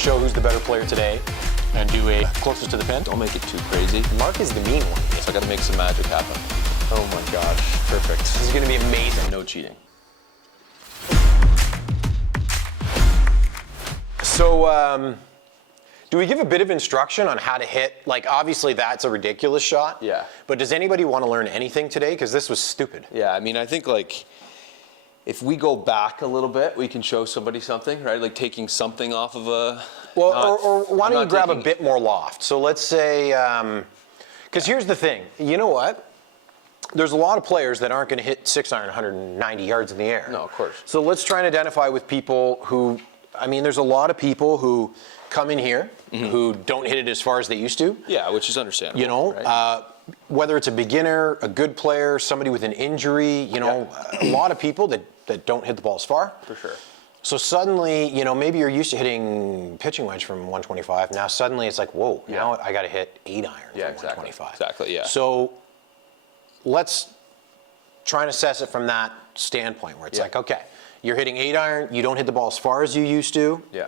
Show who's the better player today and do a closest to the pin. Don't make it too crazy. Mark is the mean one. So I got to make some magic happen. Oh my gosh, perfect. This is going to be amazing. No cheating. So, do we give a bit of instruction on how to hit? Like, obviously that's a ridiculous shot. Yeah. But does anybody want to learn anything today? Because this was stupid. Yeah, I mean, I think like if we go back a little bit, we can show somebody something, right? Like taking something off of a. Well, or why don't you grab a bit more loft? So let's say, because here's the thing. You know what? There's a lot of players that aren't going to hit 6 iron 190 yards in the air. No, of course. So let's try and identify with people who, I mean, there's a lot of people who come in here who don't hit it as far as they used to. Yeah, which is understandable. You know, right? Whether it's a beginner, a good player, somebody with an injury, you know, a lot of people that don't hit the ball as far. For sure. So suddenly, you know, maybe you're used to hitting pitching wedge from 125. Now suddenly it's like, whoa, now I got to hit 8 iron from 125. Exactly, yeah. So let's try and assess it from that standpoint where it's like, okay, you're hitting 8 iron, you don't hit the ball as far as you used to. Yeah.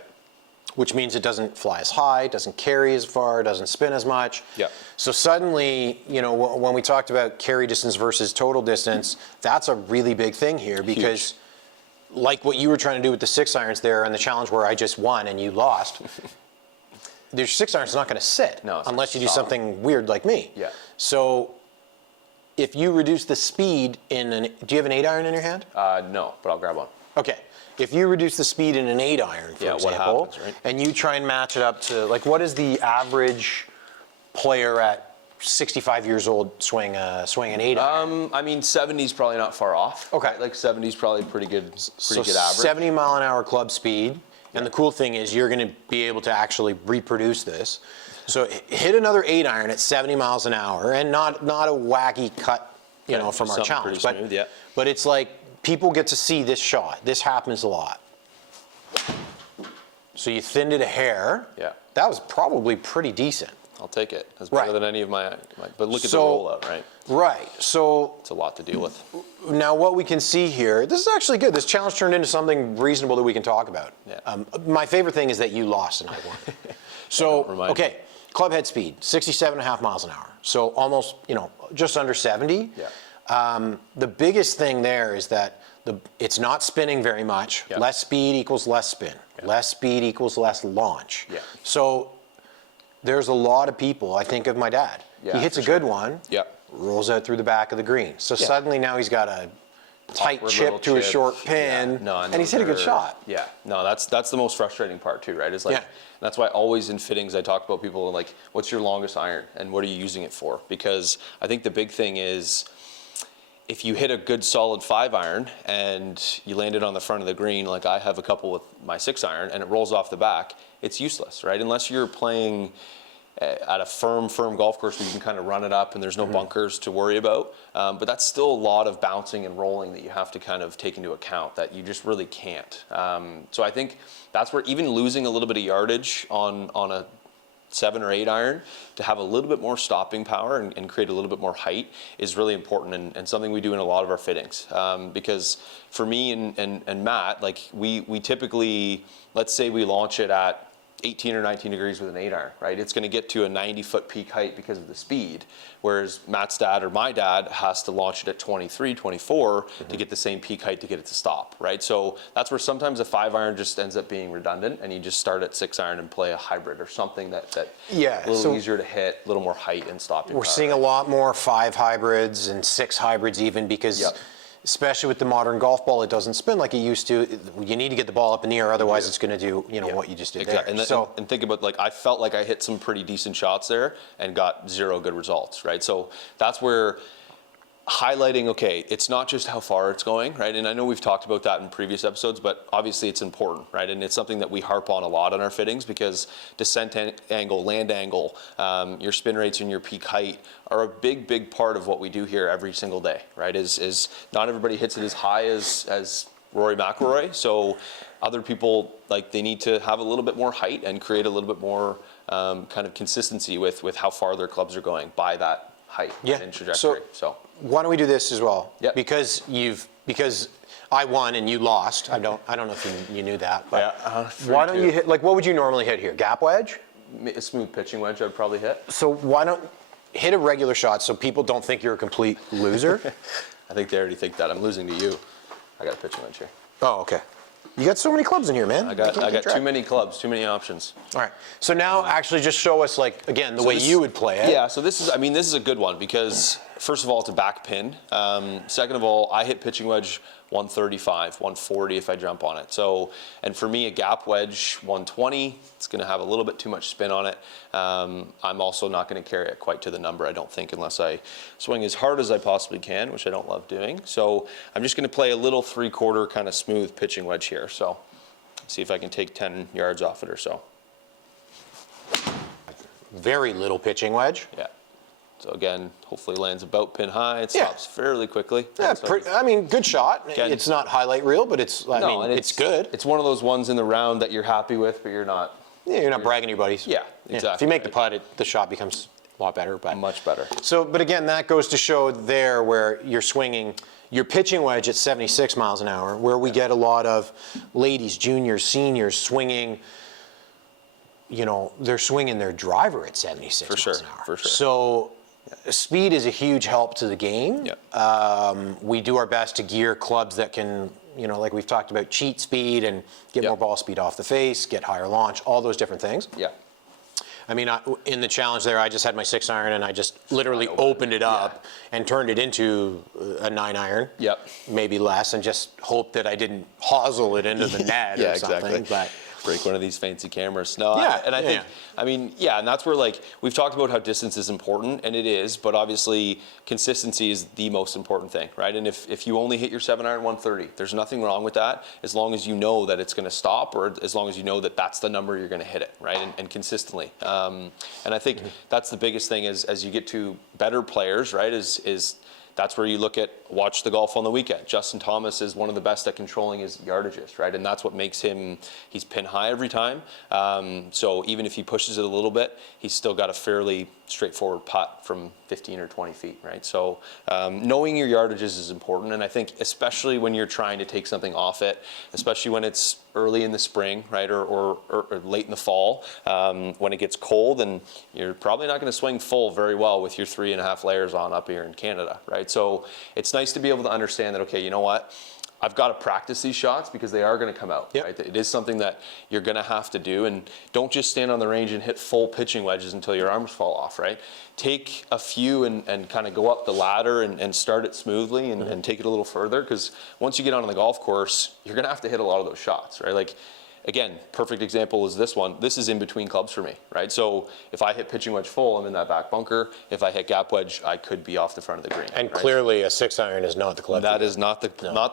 Which means it doesn't fly as high, doesn't carry as far, doesn't spin as much. Yeah. So suddenly, you know, when we talked about carry distance versus total distance, that's a really big thing here because like what you were trying to do with the 6 irons there and the challenge where I just won and you lost, their 6 irons not going to sit unless you do something weird like me. Yeah. So if you reduce the speed in an, do you have an 8 iron in your hand? No, but I'll grab one. Okay. If you reduce the speed in an 8 iron, for example, what happens, right? and you try and match it up to, like, what is the average player at 65 years old swing an 8 iron? I mean, 70's probably not far off. Okay. Right? Like 70's probably pretty good average. 70 mile an hour club speed. And the cool thing is you're going to be able to actually reproduce this. So hit another 8 iron at 70 miles an hour and not a wacky cut, you know, from our challenge. But it's like, people get to see this shot. This happens a lot. So you thinned it a hair. Yeah. That was probably pretty decent. I'll take it. That's better than any of my, but look at the rollout, right? Right. So it's a lot to deal with. Now what we can see here, this is actually good. This challenge turned into something reasonable that we can talk about. Yeah. My favorite thing is that you lost and I won. So, okay, club head speed, 67.5 miles an hour. So almost, you know, just under 70. Yeah. The biggest thing there is that it's not spinning very much. Yeah. Less speed equals less spin. Yeah. Less speed equals less launch. Yeah. So there's a lot of people, I think of my dad. Yeah, he hits a good one, rolls out through the back of the green. So suddenly now he's got a tight chip to a short pin, and he's hit a good shot. Yeah, no, that's the most frustrating part too, right? Is like, that's why always in fittings I talk about people like, what's your longest iron and what are you using it for? Because I think the big thing is, if you hit a good solid 5 iron and you land it on the front of the green, like I have a couple with my 6 iron, and it rolls off the back, it's useless, right? Unless you're playing at a firm golf course where you can kind of run it up and there's no bunkers to worry about. But that's still a lot of bouncing and rolling that you have to kind of take into account that you just really can't. So I think that's where even losing a little bit of yardage on a 7 or 8 iron to have a little bit more stopping power and create a little bit more height is really important and something we do in a lot of our fittings. Because for me and Matt, like we typically, let's say we launch it at 18 or 19 degrees with an 8 iron, right? It's going to get to a 90-foot peak height because of the speed, whereas Matt's dad or my dad has to launch it at 23, 24 to get the same peak height to get it to stop, right? So that's where sometimes a 5 iron just ends up being redundant and you just start at 6 iron and play a hybrid or something that's a little easier to hit, a little more height and stopping. We're seeing a lot more 5 hybrids and 6 hybrids even because especially with the modern golf ball, it doesn't spin like it used to. You need to get the ball up in the air, otherwise it's going to do, you know, what you just did there. And think about, like, I felt like I hit some pretty decent shots there and got 0 good results, right? So that's where highlighting, okay, it's not just how far it's going, right? And I know we've talked about that in previous episodes, but obviously it's important, right? And it's something that we harp on a lot on our fittings because descent angle, land angle, your spin rates and your peak height are a big part of what we do here every single day, right? Is not everybody hits it as high as Rory McIlroy, so other people, like, they need to have a little bit more height and create a little bit more kind of consistency with how far their clubs are going by that height and trajectory. So why don't we do this as well? Yep. Because I won and you lost. I don't know if you knew that. But why don't 3-2. you hit, like, what would you normally hit here? Gap wedge? A smooth pitching wedge I'd probably hit. So why don't hit a regular shot so people don't think you're a complete loser? I think they already think that. I'm losing to you. I got a pitching wedge here. Oh, okay. You got so many clubs in here, man. I got can't keep track. too many clubs, too many options. All right. So now actually just show us, like, again, the way you would play it. Yeah, so this is a good one because first of all, it's a back pin. Second of all, I hit pitching wedge 135, 140 if I jump on it. So, and for me, a gap wedge 120, it's going to have a little bit too much spin on it. I'm also not going to carry it quite to the number, I don't think, unless I swing as hard as I possibly can, which I don't love doing. So I'm just going to play a little 3/4 kind of smooth pitching wedge here. So see if I can take 10 yards off it or so. Very little pitching wedge. Yeah. So again, hopefully lands about pin high. It stops fairly quickly. Yeah, So I mean, good shot. Again, it's not highlight reel, but it's it's good. It's one of those ones in the round that you're happy with, but you're not. Yeah, you're not bragging to your buddies. Yeah, exactly. If you make the putt, the shot becomes a lot better. But Much better. So, but again, that goes to show there where you're swinging your pitching wedge at 76 miles an hour, where we get a lot of ladies, juniors, seniors swinging. You know, they're swinging their driver at 76 miles an hour. For sure. So speed is a huge help to the game. Yeah. We do our best to gear clubs that can, you know, like we've talked about, cheat speed and get more ball speed off the face, get higher launch, all those different things. Yeah. I mean, in the challenge there, I just had my 6-iron and I just literally opened it up and turned it into a 9-iron. Yep. Maybe less, and just hoped that I didn't hosel it into the net or something. Exactly. But break one of these fancy cameras. No, Yeah, I think, yeah. I mean, yeah, and that's where, like, we've talked about how distance is important, and it is, but obviously consistency is the most important thing, right? And if you only hit your 7-iron 130, there's nothing wrong with that, as long as you know that it's going to stop, or as long as you know that that's the number you're going to hit it, right? And consistently. And I think that's the biggest thing as you get to better players, right? Is that's where you look at, watch the golf on the weekend. Justin Thomas is one of the best at controlling his yardages, right? And that's what makes him, he's pin high every time. So even if he pushes it a little bit, he's still got a fairly straightforward putt from 15 or 20 feet, right? So knowing your yardages is important. And I think especially when you're trying to take something off it, especially when it's early in the spring, right? Or late in the fall, when it gets cold, and you're probably not going to swing full very well with your 3.5 layers on up here in Canada, right? So it's nice to be able to understand that, okay, you know what? I've got to practice these shots because they are going to come out, right? It is something that you're going to have to do, and don't just stand on the range and hit full pitching wedges until your arms fall off, right? Take a few and kind of go up the ladder and start it smoothly and take it a little further, because once you get on the golf course, you're going to have to hit a lot of those shots, right? Like, again, perfect example is this one. This is in between clubs for me, right? So if I hit pitching wedge full, I'm in that back bunker. If I hit gap wedge, I could be off the front of the green. And right? clearly a 6-iron is not the club. That is not the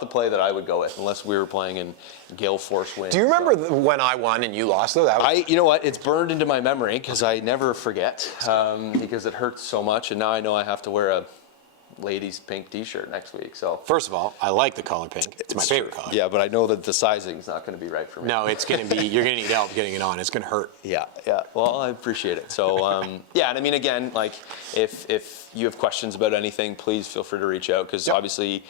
play that I would go with, unless we were playing in gale force winds. Do you remember when I won and you lost, though? That was You know what? It's burned into my memory because I never forget, because it hurts so much, and now I know I have to wear a ladies' pink T-shirt next week. So First of all, I like the color pink. It's my favorite color. yeah, but I know that the sizing is not going to be right for me. No, it's going to be, you're going to need help getting it on. It's going to hurt. Yeah. Well, I appreciate it. So, yeah, and I mean, again, like, if you have questions about anything, please feel free to reach out, because obviously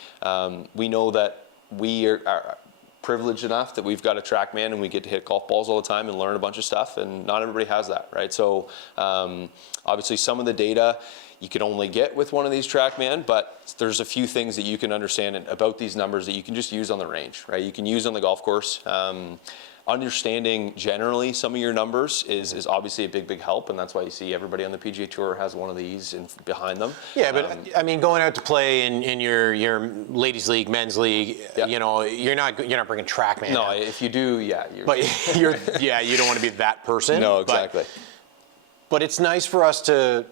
we know that we are privileged enough that we've got a TrackMan and we get to hit golf balls all the time and learn a bunch of stuff, and not everybody has that, right? So, obviously, some of the data you can only get with one of these TrackMan, but there's a few things that you can understand about these numbers that you can just use on the range, right? You can use on the golf course. Understanding generally some of your numbers is obviously a big help, and that's why you see everybody on the PGA Tour has one of these behind them. Yeah, but I mean, going out to play in your ladies' league, men's league, you know, you're not bringing TrackMan. No, out. if you do, you don't want to be that person. No, exactly. But it's nice for us to,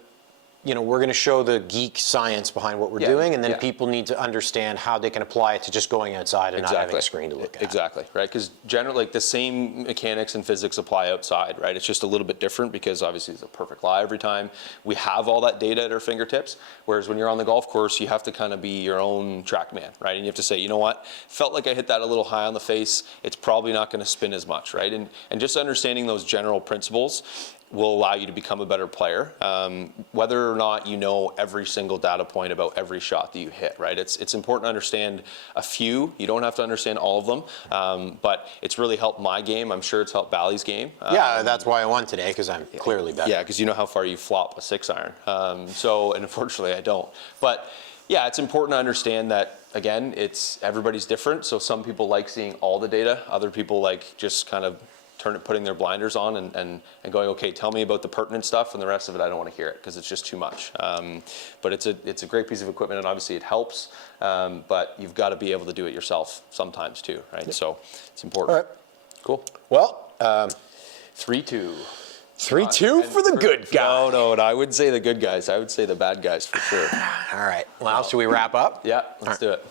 you know, we're going to show the geek science behind what we're doing, and then people need to understand how they can apply it to just going outside and not having a screen to look at. Exactly, right? Because generally, like, the same mechanics and physics apply outside, right? It's just a little bit different because obviously it's a perfect lie every time. We have all that data at our fingertips, whereas when you're on the golf course, you have to kind of be your own TrackMan, right? And you have to say, you know what, felt like I hit that a little high on the face. It's probably not going to spin as much, right? And just understanding those general principles. will allow you to become a better player, whether or not you know every single data point about every shot that you hit, right? It's important to understand a few. You don't have to understand all of them, but it's really helped my game. I'm sure it's helped Bally's game. Yeah, that's why I won today, because I'm clearly better. Yeah, because you know how far you flop a 6-iron. And unfortunately I don't. But yeah, it's important to understand that, again, everybody's different. So some people like seeing all the data. Other people like just kind of putting their blinders on and going, okay, tell me about the pertinent stuff, and the rest of it I don't want to hear it because it's just too much. But it's a great piece of equipment, and obviously it helps. But you've got to be able to do it yourself sometimes too, right? So it's important. All right. Cool. Well, 3-2. 3-2 for the good guy. No, I wouldn't say the good guys. I would say the bad guys for sure. All right. Well, should we wrap up? Yeah, let's do it.